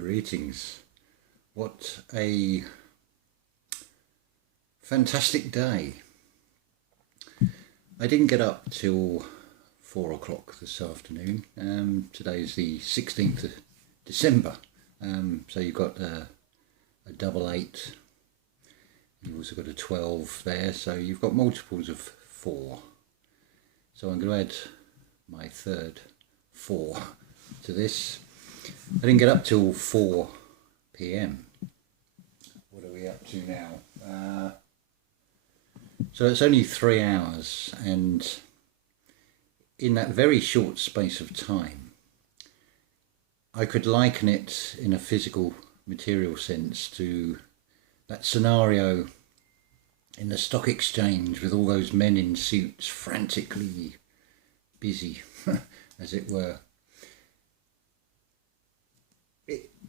Greetings. What a fantastic day. I didn't get up till 4 o'clock this afternoon. Today's the 16th of December. So you've got a double 8. You've also got a 12 there. So you've got multiples of 4. So I'm going to add my third 4 to this. I didn't get up till 4 p.m. What are we up to now? So it's only 3 hours, and in that very short space of time, I could liken it in a physical, material sense to that scenario in the stock exchange with all those men in suits frantically busy, as it were.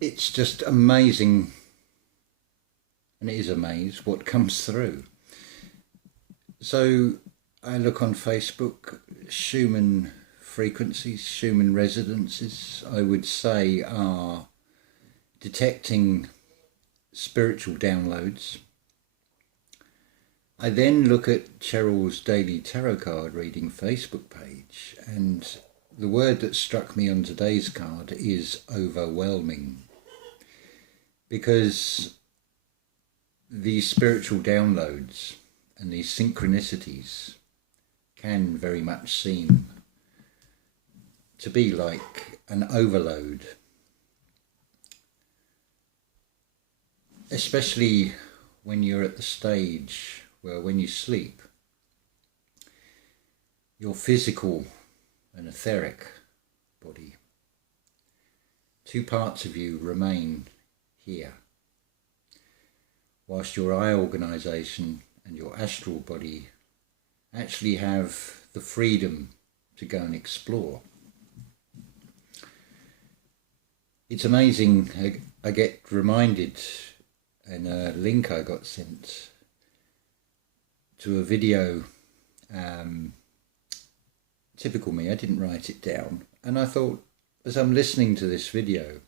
It's just amazing, and it is amazed what comes through. So I look on Facebook, Schumann frequencies, Schumann resonances, I would say, are detecting spiritual downloads. I then look at Cheryl's daily tarot card reading Facebook page, and the word that struck me on today's card is overwhelming. Because these spiritual downloads and these synchronicities can very much seem to be like an overload. Especially when you're at the stage where when you sleep, your physical and etheric body, two parts of you remain here, whilst your eye organisation and your astral body actually have the freedom to go and explore. It's amazing, I get reminded in a link I got sent to a video, typical me, I didn't write it down, and I thought, as I'm listening to this video,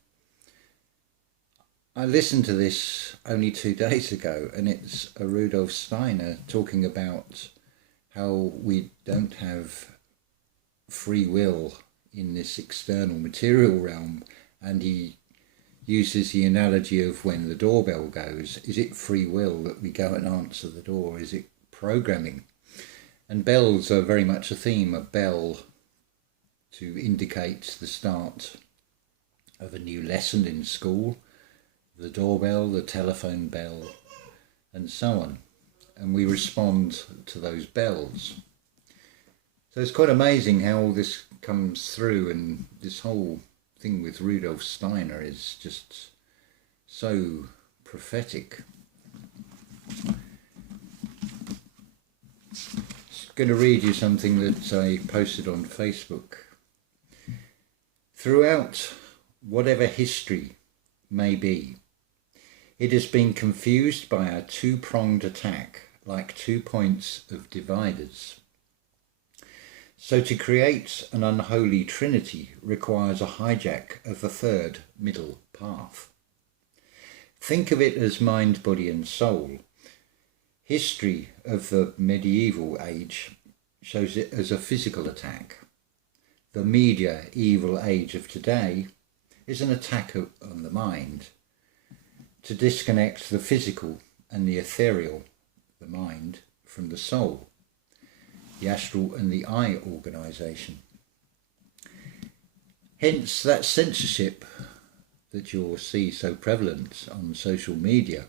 I listened to this only 2 days ago, and it's a Rudolf Steiner talking about how we don't have free will in this external material realm, and he uses the analogy of when the doorbell goes. Is it free will that we go and answer the door? Is it programming? And bells are very much a theme, a bell to indicate the start of a new lesson in school, the doorbell, the telephone bell, and so on. And we respond to those bells. So it's quite amazing how all this comes through, and this whole thing with Rudolf Steiner is just so prophetic. Just going to read you something that I posted on Facebook. Throughout whatever history may be, it has been confused by our two-pronged attack, like 2 points of dividers. So to create an unholy trinity requires a hijack of the third middle path. Think of it as mind, body and soul. History of the medieval age shows it as a physical attack. The media evil age of today is an attack on the mind, to disconnect the physical and the ethereal, the mind, from the soul, the astral and the eye organisation. Hence that censorship that you'll see so prevalent on social media.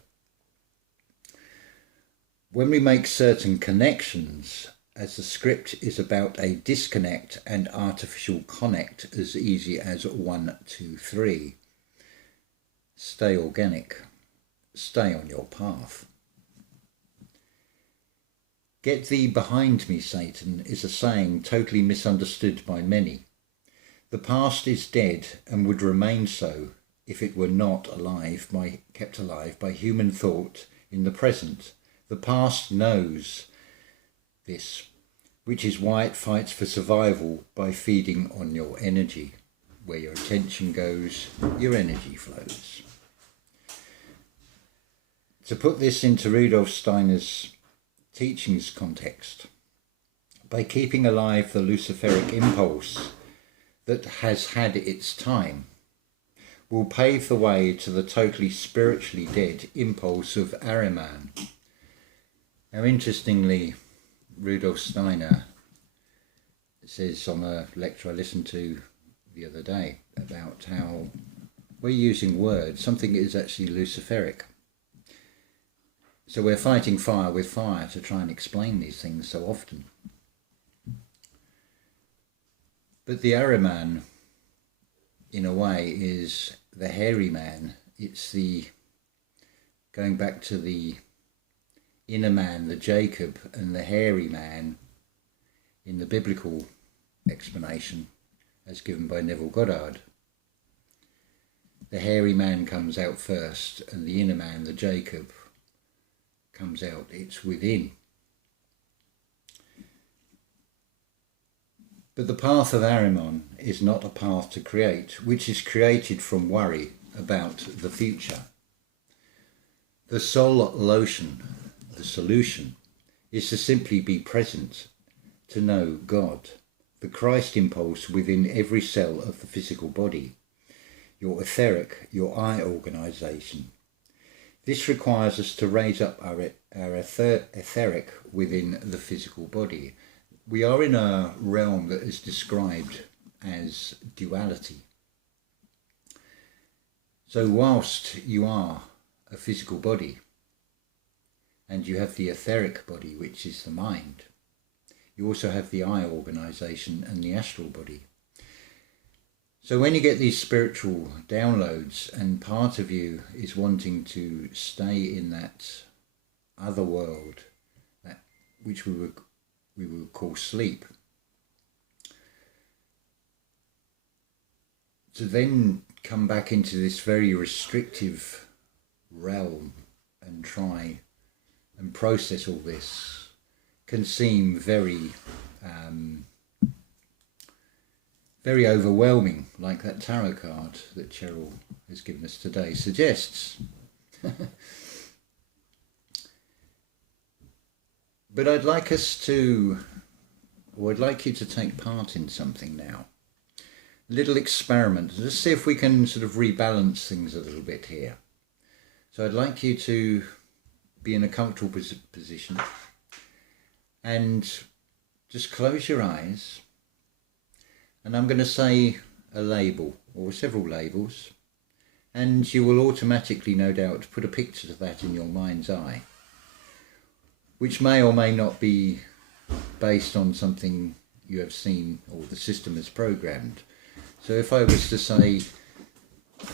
When we make certain connections, as the script is about a disconnect and artificial connect as easy as 1, 2, 3, stay organic, stay on your path. Get thee behind me, Satan, is a saying totally misunderstood by many. The past is dead and would remain so if it were not kept alive by human thought in the present. The past knows this, which is why it fights for survival by feeding on your energy. where your attention goes, your energy flows. To put this into Rudolf Steiner's teachings context, by keeping alive the Luciferic impulse that has had its time, will pave the way to the totally spiritually dead impulse of Ahriman. Now, interestingly, Rudolf Steiner says on a lecture I listened to the other day about how we're using words, something is actually Luciferic. So we're fighting fire with fire to try and explain these things so often. But the Ahriman, in a way, is the hairy man. It's the, going back to the inner man, the Jacob, and the hairy man in the biblical explanation as given by Neville Goddard. The hairy man comes out first, and the inner man, the Jacob, comes out. It's within. But the path of Ahriman is not a path to create, which is created from worry about the future. The solution is to simply be present, to know God, the Christ impulse within every cell of the physical body, your etheric, your eye organisation. This requires us to raise up our etheric within the physical body. We are in a realm that is described as duality. So whilst you are a physical body and you have the etheric body, which is the mind, you also have the eye organisation and the astral body. So when you get these spiritual downloads and part of you is wanting to stay in that other world, that which we would call sleep, to then come back into this very restrictive realm and try and process all this can seem very very overwhelming, like that tarot card that Cheryl has given us today suggests. But I'd like you to take part in something now. A little experiment. Let's see if we can sort of rebalance things a little bit here. So I'd like you to be in a comfortable position and just close your eyes. And I'm going to say a label or several labels, and you will automatically, no doubt, put a picture to that in your mind's eye, which may or may not be based on something you have seen or the system has programmed. So if I was to say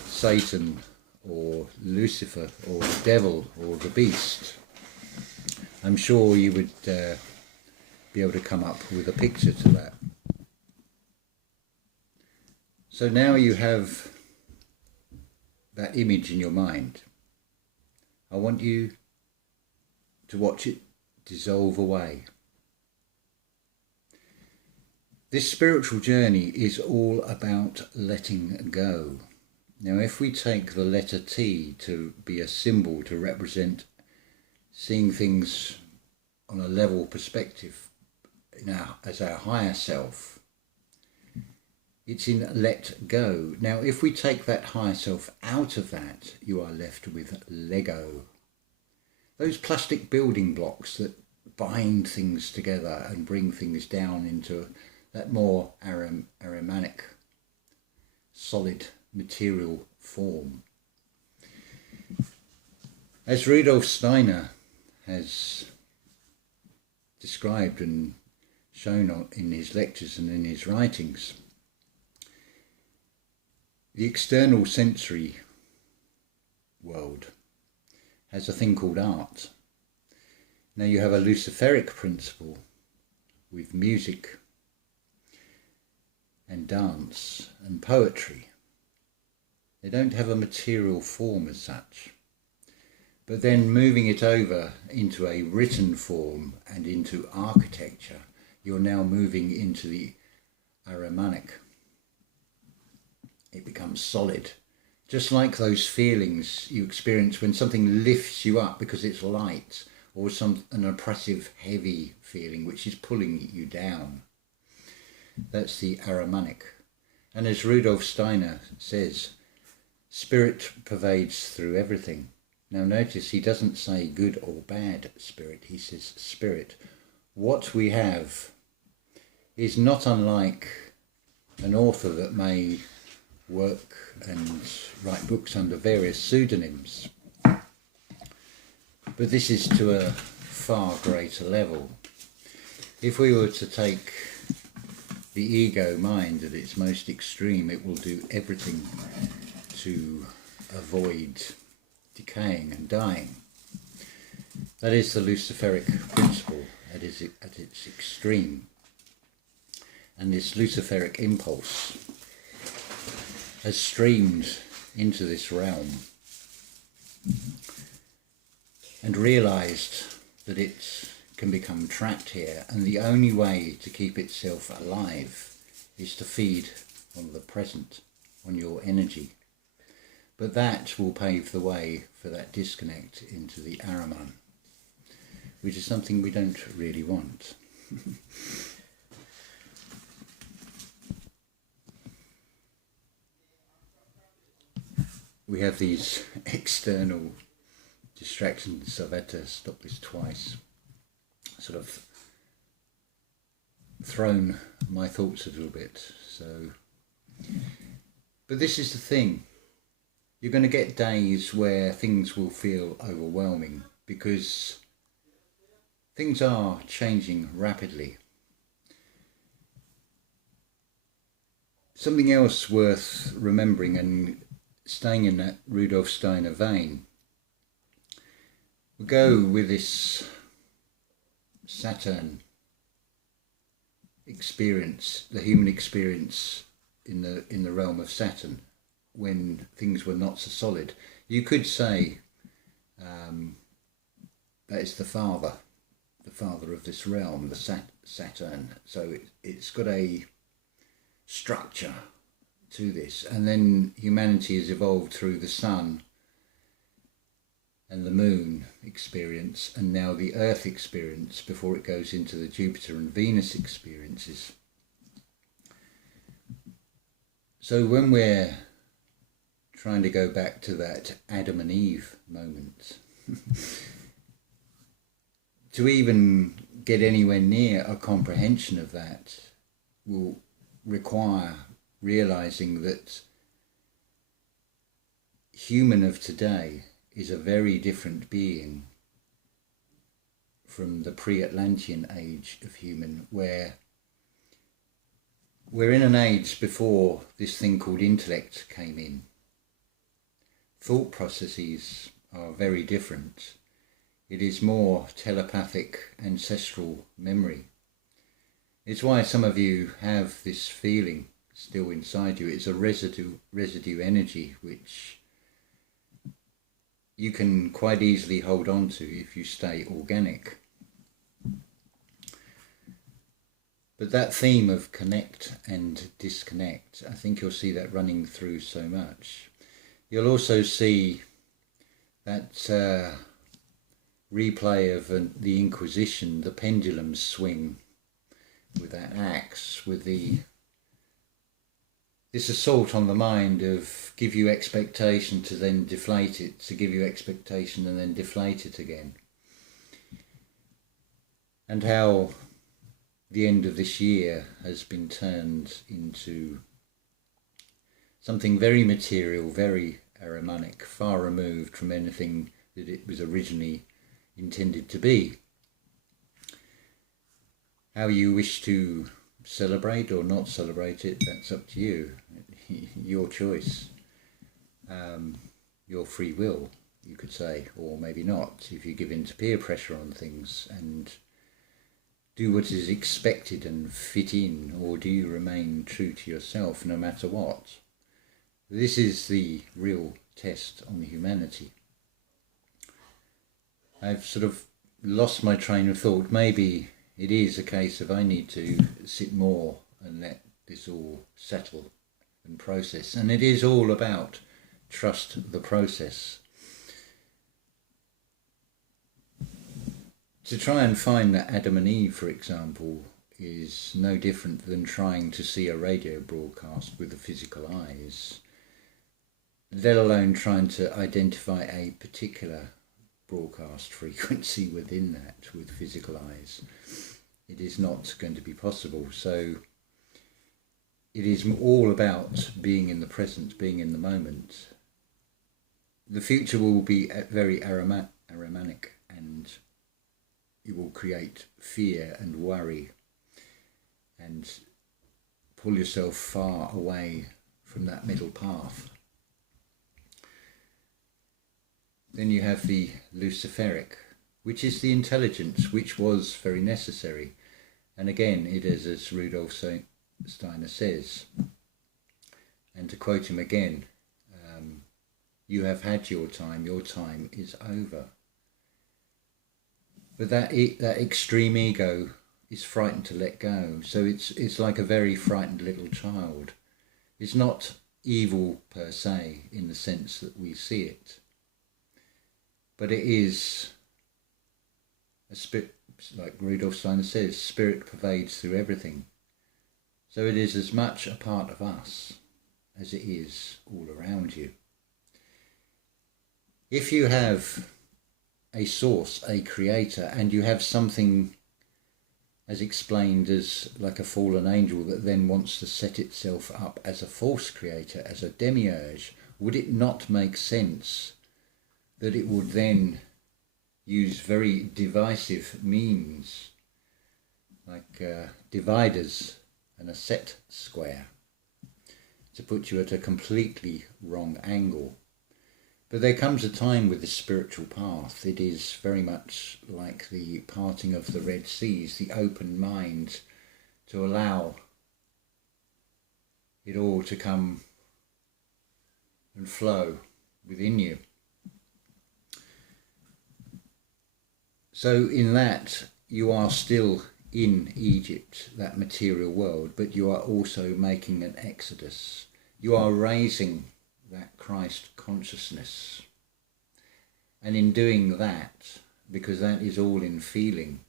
Satan or Lucifer or the devil or the beast, I'm sure you would be able to come up with a picture to that. So now you have that image in your mind. I want you to watch it dissolve away. This spiritual journey is all about letting go. Now, if we take the letter T to be a symbol to represent seeing things on a level perspective as our higher self, it's in let go. Now, if we take that higher self out of that, you are left with Lego. Those plastic building blocks that bind things together and bring things down into that more Ahrimanic, solid material form. As Rudolf Steiner has described and shown in his lectures and in his writings, the external sensory world has a thing called art. Now you have a Luciferic principle with music and dance and poetry. They don't have a material form as such. But then moving it over into a written form and into architecture, you're now moving into the Ahrimanic. it becomes solid. Just like those feelings you experience when something lifts you up because it's light, or an oppressive, heavy feeling which is pulling you down. That's the Ahrimanic. And as Rudolf Steiner says, spirit pervades through everything. Now notice he doesn't say good or bad spirit, he says spirit. What we have is not unlike an author that may work and write books under various pseudonyms. But this is to a far greater level. If we were to take the ego mind at its most extreme, it will do everything to avoid decaying and dying. That is the Luciferic principle at its extreme. And this Luciferic impulse has streamed into this realm and realised that it can become trapped here, and the only way to keep itself alive is to feed on the present, on your energy. But that will pave the way for that disconnect into the Ahriman, which is something we don't really want. We have these external distractions. I've had to stop this twice. Sort of thrown my thoughts a little bit. But this is the thing. You're going to get days where things will feel overwhelming because things are changing rapidly. Something else worth remembering, and staying in that Rudolf Steiner vein, we go with this Saturn experience, the human experience in the realm of Saturn, when things were not so solid. You could say that it's the father of this realm, the Saturn. So it's got a structure to this, and then humanity has evolved through the sun and the moon experience, and now the earth experience before it goes into the Jupiter and Venus experiences. So when we're trying to go back to that Adam and Eve moment, to even get anywhere near a comprehension of that will require realizing that human of today is a very different being from the pre-Atlantean age of human, where we're in an age before this thing called intellect came in. Thought processes are very different. It is more telepathic, ancestral memory. It's why some of you have this feeling still inside you. It's a residue energy which you can quite easily hold on to if you stay organic. But that theme of connect and disconnect, I think you'll see that running through so much. You'll also see that replay of the Inquisition, the pendulum swing with that axe, with this assault on the mind of give you expectation to then deflate it, to give you expectation and then deflate it again. And how the end of this year has been turned into something very material, very Ahrimanic, far removed from anything that it was originally intended to be. How you wish to celebrate or not celebrate it, that's up to you. Your choice. Your free will, you could say, or maybe not, if you give in to peer pressure on things and do what is expected and fit in, or do you remain true to yourself no matter what? This is the real test on humanity. I've sort of lost my train of thought. Maybe it is a case of I need to sit more and let this all settle and process. And it is all about trust the process. To try and find that Adam and Eve, for example, is no different than trying to see a radio broadcast with the physical eyes, let alone trying to identify a particular broadcast frequency within that with physical eyes. It is not going to be possible. So it is all about being in the present, being in the moment. The future will be very Ahrimanic, and it will create fear and worry and pull yourself far away from that middle path. Then you have the Luciferic, which is the intelligence which was very necessary. And again, it is as Rudolf Steiner says, and to quote him again, you have had your time is over. But that extreme ego is frightened to let go. So it's like a very frightened little child. It's not evil per se in the sense that we see it, but it is a spirit, like Rudolf Steiner says, spirit pervades through everything. So it is as much a part of us as it is all around you. If you have a source, a creator, and you have something as explained as like a fallen angel that then wants to set itself up as a false creator, as a demiurge, would it not make sense that it would then use very divisive means, like dividers and a set square, to put you at a completely wrong angle? But there comes a time with the spiritual path, it is very much like the parting of the Red Seas, the open mind to allow it all to come and flow within you. So in that, you are still in Egypt, that material world, but you are also making an exodus. You are raising that Christ consciousness. And in doing that, because that is all in feeling,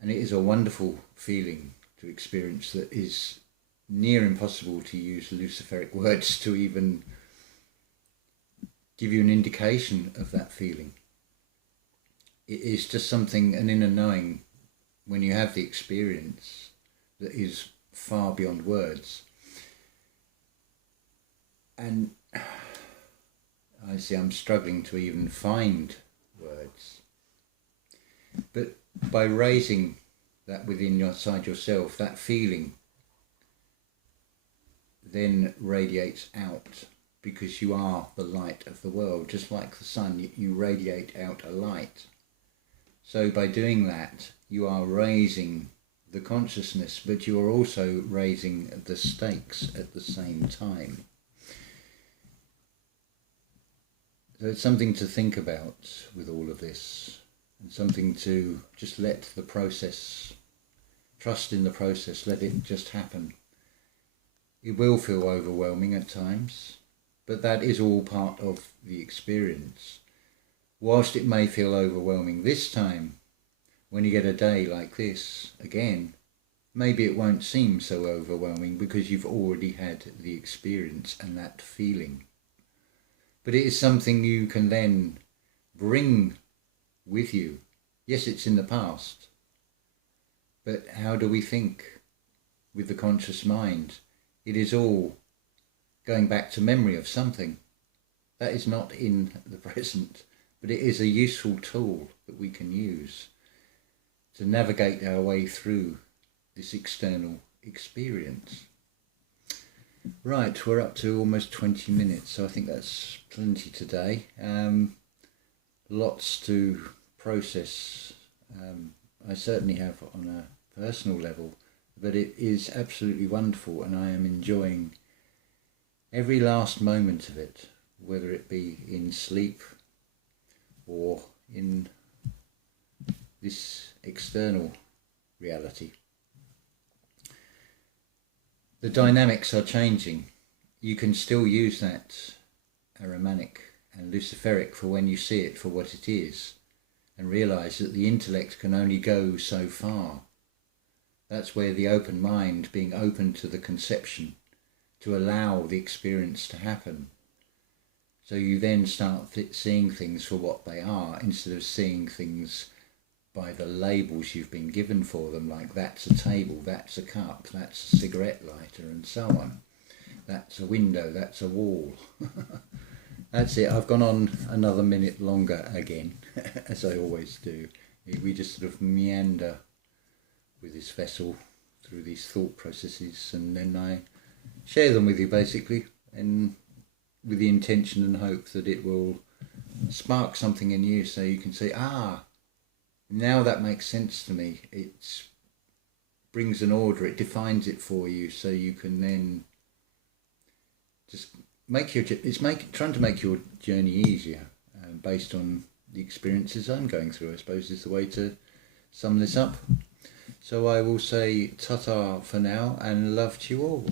and it is a wonderful feeling to experience that is near impossible to use Luciferic words to even give you an indication of that feeling. It is just something, an inner knowing, when you have the experience, that is far beyond words. And I see I'm struggling to even find words. But by raising that within inside yourself, that feeling then radiates out, because you are the light of the world. Just like the sun, you radiate out a light. So by doing that, you are raising the consciousness, but you are also raising the stakes at the same time. So it's something to think about with all of this, and something to just let the process, trust in the process, let it just happen. It will feel overwhelming at times, but that is all part of the experience. Whilst it may feel overwhelming this time, when you get a day like this again, maybe it won't seem so overwhelming because you've already had the experience and that feeling. But it is something you can then bring with you. Yes, it's in the past, but how do we think with the conscious mind? It is all going back to memory of something. That is not in the present, but it is a useful tool that we can use to navigate our way through this external experience. Right, we're up to almost 20 minutes, so I think that's plenty today. Lots to process. I certainly have on a personal level, but it is absolutely wonderful, and I am enjoying every last moment of it, whether it be in sleep or in this external reality. the dynamics are changing. You can still use that Ahrimanic and Luciferic for when you see it for what it is, and realise that the intellect can only go so far. That's where the open mind, being open to the conception, to allow the experience to happen. So you then start seeing things for what they are, instead of seeing things by the labels you've been given for them, like that's a table, that's a cup, that's a cigarette lighter, and so on. That's a window, that's a wall. That's it. I've gone on another minute longer again, as I always do. We just sort of meander with this vessel through these thought processes, and then I share them with you basically, and with the intention and hope that it will spark something in you, so you can say, now that makes sense to me. It brings an order, it defines it for you, so you can then just trying to make your journey easier, based on the experiences I'm going through, I suppose, is the way to sum this up. So I will say ta-ta for now, and love to you all.